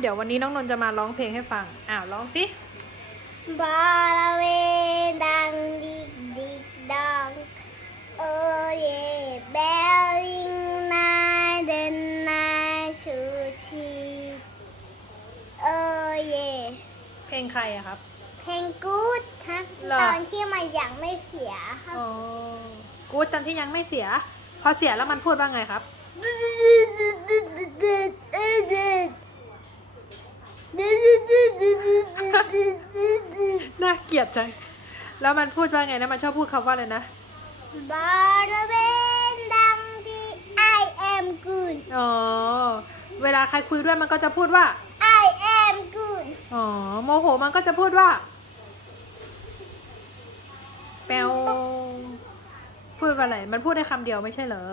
เดี๋ยววันนี้น้องนนท์จะมาร้องเพลงให้ฟัง อ้าวร้องสิบริเวณดังดิกดิกดองโอเย่เบลลิงนายเดินนายชูชีโอเย่เพลงใครอะครับ เพลงกู๊ดครับ เหรอ ตอนที่มันยังไม่เสียครับ อ๋อกู๊ดตอนที่ยังไม่เสีย พอเสียแล้วมันพูดว่าไงครับ น่าเกลียดจัง แล้วมันพูดว่าไงนะ มันชอบพูดคำว่าอะไรนะบริเวณดังที่ I am good อ๋อ เวลาใครคุยด้วยมันก็จะพูดว่า I am good อ๋อ โมโหมันก็จะพูดว่า แปลวพูดว่าอะไร มันพูดได้คำเดียวไม่ใช่เหรอ